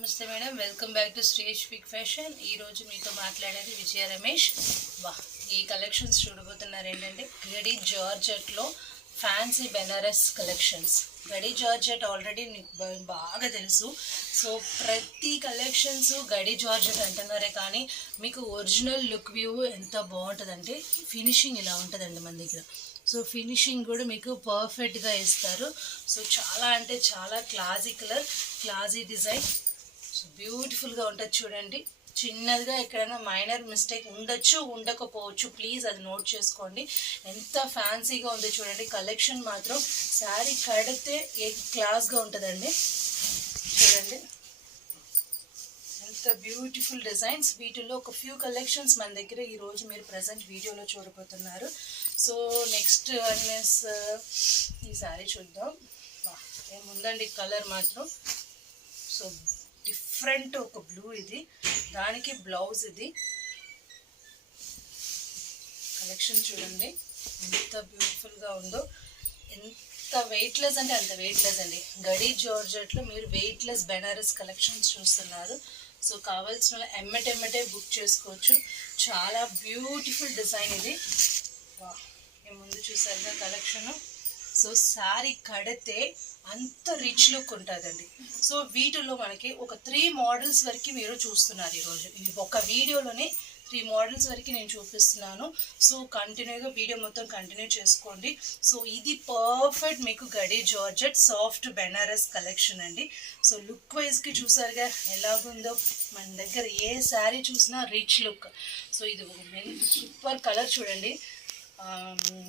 నమస్తే madam, welcome back to stage pick fashion. ఈరోజు మీతో మాట్లాడేది విజయ రమేష్. వా, ఈ కలెక్షన్స్ చూడబోతున్నారు ఏంటంటే గడి జార్జెట్లో ఫ్యాన్సీ బెనారస్ కలెక్షన్స్. గడి జార్జెట్ ఆల్రెడీ మీకు బాగా తెలుసు. సో ప్రతి కలెక్షన్స్ గడి జార్జెట్ అంటున్నారే కానీ మీకు ఒరిజినల్ లుక్ వ్యూ ఎంత బాగుంటుందంటే ఫినిషింగ్ ఇలా ఉంటుందండి మన దగ్గర. సో ఫినిషింగ్ కూడా మీకు పర్ఫెక్ట్గా ఇస్తారు. సో చాలా అంటే చాలా classy colour, classy design. So బ్యూటిఫుల్గా ఉంటుంది చూడండి. చిన్నదిగా ఎక్కడైనా మైనర్ మిస్టేక్ ఉండొచ్చు, ఉండకపోవచ్చు, ప్లీజ్ అది నోట్ చేసుకోండి. ఎంత ఫ్యాన్సీగా ఉందో చూడండి. కలెక్షన్ మాత్రం శారీ కడితే ఏ క్లాస్గా ఉంటుందండి. చూడండి ఎంత బ్యూటిఫుల్ డిజైన్స్. వీటిల్లో ఒక ఫ్యూ కలెక్షన్స్ మన దగ్గర ఈరోజు మీరు ప్రజెంట్ వీడియోలో చూడబోతున్నారు. సో నెక్స్ట్ అన్లెస్ ఈ శారీ చూద్దాం. ఏముందండి కలర్ మాత్రం. సో డిఫరెంట్ ఒక బ్లూ, ఇది దానికి బ్లౌజ్. ఇది కలెక్షన్ చూడండి ఎంత బ్యూటిఫుల్గా ఉందో. ఎంత వెయిట్లెస్ అంటే అంత వెయిట్లెస్ అండి. గడి జార్జెట్లో మీరు వెయిట్లెస్ బెనారస్ కలెక్షన్స్ చూస్తున్నారు. సో కావాల్సిన ఎమ్మటెమ్మటే బుక్ చేసుకోవచ్చు. చాలా బ్యూటిఫుల్ డిజైన్ ఇది. వా, ముందు చూసారుగా కలెక్షన్. సో శారీ కడితే అంత రిచ్ లుక్ ఉంటుందండి. సో వీటిలో మనకి ఒక 3 మోడల్స్ వరకు మీరు చూస్తున్నారు ఈరోజు. ఇది ఒక వీడియోలోనే 3 మోడల్స్ వరకు నేను చూపిస్తున్నాను. సో కంటిన్యూగా వీడియో మొత్తం కంటిన్యూ చేసుకోండి. సో ఇది పర్ఫెక్ట్ మీకు గడి జార్జెట్ సాఫ్ట్ బెనారస్ కలెక్షన్ అండి. సో లుక్ వైజ్కి చూసారుగా ఎలాగుందో. మన దగ్గర ఏ శారీ చూసినా రిచ్ లుక్. సో ఇది సూపర్ కలర్ చూడండి,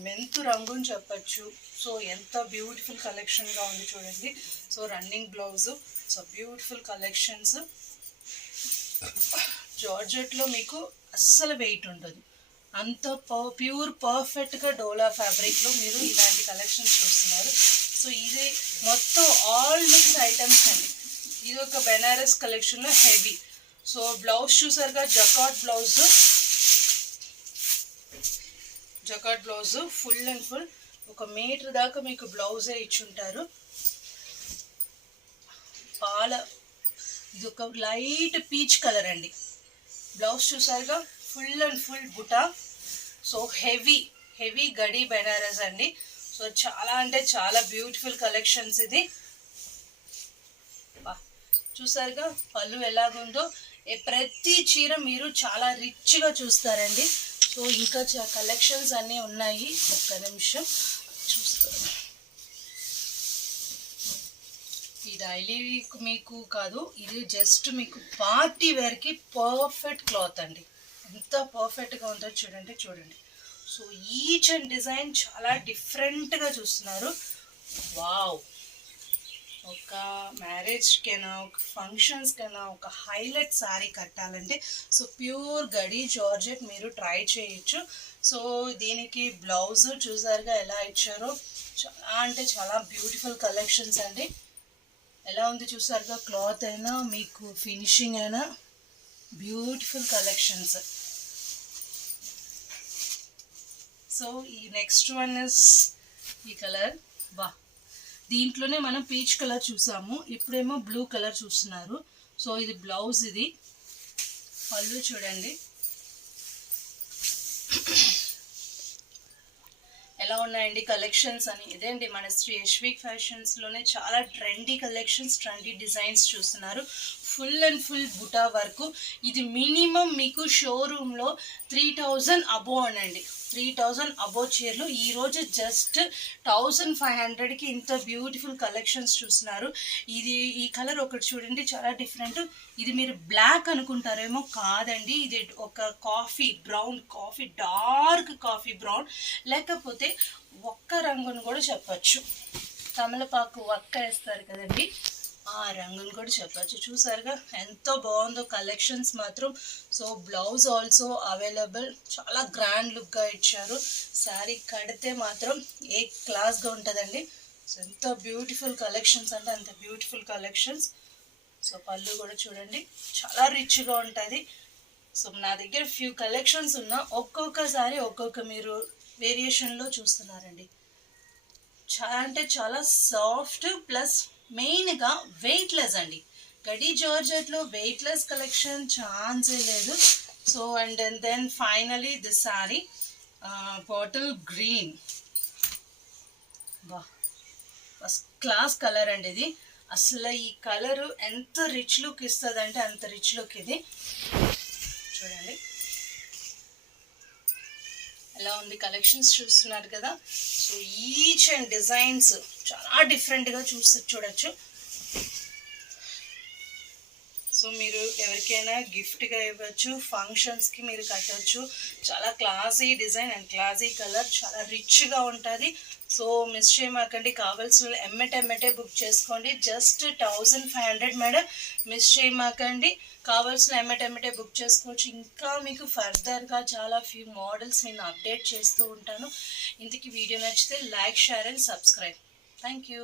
మెంతు రంగు అని చెప్పచ్చు. సో ఎంత బ్యూటిఫుల్ కలెక్షన్గా ఉంది చూడండి. So running blouse. So beautiful collections. జార్జెట్లో మీకు అస్సలు వెయిట్ ఉండదు. అంత ప్యూర్ పర్ఫెక్ట్గా డోలా ఫ్యాబ్రిక్లో మీరు ఇలాంటి కలెక్షన్స్ చూస్తున్నారు. సో ఇది మొత్తం ఆల్ మిక్స్ ఐటమ్స్ అండి. ఇది ఒక బెనారస్ కలెక్షన్లో హెవీ. సో బ్లౌజ్ చూసారుగా, jacquard blouse full and full. 1 metre దాకా మీకు బ్లౌజే ఇచ్చుంటారు. ఇది ఒక లైట్ పీచ్ కలర్ అండి. బ్లౌజ్ చూసారుగా, ఫుల్ అండ్ ఫుల్ బుటా. సో హెవీ గడి బెనారస్ అండి. సో చాలా అంటే చాలా బ్యూటిఫుల్ కలెక్షన్స్ ఇది. చూసారుగా పళ్ళు ఎలాగుందో. ప్రతి చీర మీరు చాలా రిచ్గా చూస్తారండి. సో ఇంకా కలెక్షన్స్ అన్నీ ఉన్నాయి. ఒక్క నిమిషం చూస్తాను. ఈ డైలీ మీకు కాదు, ఇది జస్ట్ మీకు పార్టీ వేర్కి పర్ఫెక్ట్ క్లాత్ అండి. ఎంత పర్ఫెక్ట్గా ఉందో చూడండి. సో ఈచ్ అండ్ డిజైన్ చాలా డిఫరెంట్గా చూస్తున్నారు. వావ్, ఒక మ్యారేజ్కైనా ఒక ఫంక్షన్స్కైనా ఒక హైలైట్ శారీ కట్టాలంటే సో ప్యూర్ గడి జార్జెట్ మీరు ట్రై చేయొచ్చు. సో దీనికి బ్లౌజ్ చూసారుగా ఎలా ఇచ్చారో. చాలా అంటే చాలా బ్యూటిఫుల్ కలెక్షన్స్ అండి. ఎలా ఉంది చూసారుగా, క్లాత్ అయినా మీకు ఫినిషింగ్ అయినా బ్యూటిఫుల్ కలెక్షన్స్. సో ఈ నెక్స్ట్ వన్ ఇస్ ఈ కలర్. వా, దీంట్లోనే మనం పీచ్ కలర్ చూసాము, ఇప్పుడేమో బ్లూ కలర్ చూస్తున్నారు. సో ఇది బ్లౌజ్. ఇది పళ్ళు చూడండి ఎలా ఉన్నాయండి కలెక్షన్స్ అని. ఇదేంటి మన శ్రీ యశ్విక్ ఫ్యాషన్స్లోనే చాలా ట్రెండీ కలెక్షన్స్, ట్రెండీ డిజైన్స్ చూస్తున్నారు. ఫుల్ అండ్ ఫుల్ బుటా వరకు. ఇది మినిమం మీకు షోరూంలో 3000 అబోవ్ అనండి. 3000 అబోవ్ చీరలు ఈరోజు జస్ట్ 1500కి ఇంత బ్యూటిఫుల్ కలెక్షన్స్ చూస్తున్నారు. ఈ కలర్ ఒకటి చూడండి, చాలా డిఫరెంట్. ఇది మీరు బ్లాక్ అనుకుంటారేమో, కాదండి. ఇది ఒక డార్క్ కాఫీ బ్రౌన్, లేకపోతే ఒక్క రంగును కూడా చెప్పచ్చు. తమలపాకు ఒక్క వేస్తారు కదండి, ఆ రంగును కూడా చెప్పచ్చు. చూసారుగా ఎంత బాగుందో కలెక్షన్స్ మాత్రం. So blouse also available. చాలా గ్రాండ్ లుక్గా ఇచ్చారు. శారీ కడితే మాత్రం ఏ క్లాస్గా ఉంటుందండి. సో ఎంత బ్యూటిఫుల్ కలెక్షన్స్ అంటే అంత బ్యూటిఫుల్ కలెక్షన్స్. సో పళ్ళు కూడా చూడండి చాలా రిచ్గా ఉంటుంది. సో నా దగ్గర ఫ్యూ కలెక్షన్స్ ఉన్నా ఒక్కొక్కసారి ఒక్కొక్క మీరు వేరియేషన్లో చూస్తున్నారండి. చాలా అంటే చాలా సాఫ్ట్ ప్లస్ మెయిన్గా వెయిట్లెస్ అండి. గడి జార్జెట్లో వెయిట్లెస్ కలెక్షన్ ఛాన్సే లేదు. So and then finally this sari bottle green, బా ఫస్ట్ క్లాస్ కలర్ అండి ఇది. అసలు ఈ కలరు ఎంత రిచ్ లుక్ ఇస్తుంది అంటే అంత రిచ్ లుక్ ఇది. చూడండి ఎలా ఉంది, కలెక్షన్స్ చూస్తున్నారు కదా. సో ఈచ్ అండ్ డిజైన్స్ చాలా డిఫరెంట్గా చూడొచ్చు. సో మీరు ఎవరికైనా గిఫ్ట్గా ఇవ్వచ్చు, ఫంక్షన్స్కి మీరు కట్టవచ్చు. చాలా classy design and classy colour, చాలా రిచ్గా ఉంటుంది. సో మిస్ చేయమాకండి, కావాల్సిన ఎమ్మటే బుక్ చేసుకోండి. జస్ట్ 1500 మేడం, మిస్ చేయమాకండి. కావాల్సిన ఎమ్మటే బుక్ చేసుకోవచ్చు. ఇంకా మీకు ఫర్దర్గా చాలా ఫ్యూ మోడల్స్ నేను అప్డేట్ చేస్తూ ఉంటాను. ఇందుకు వీడియో నచ్చితే like, share and subscribe. Thank you.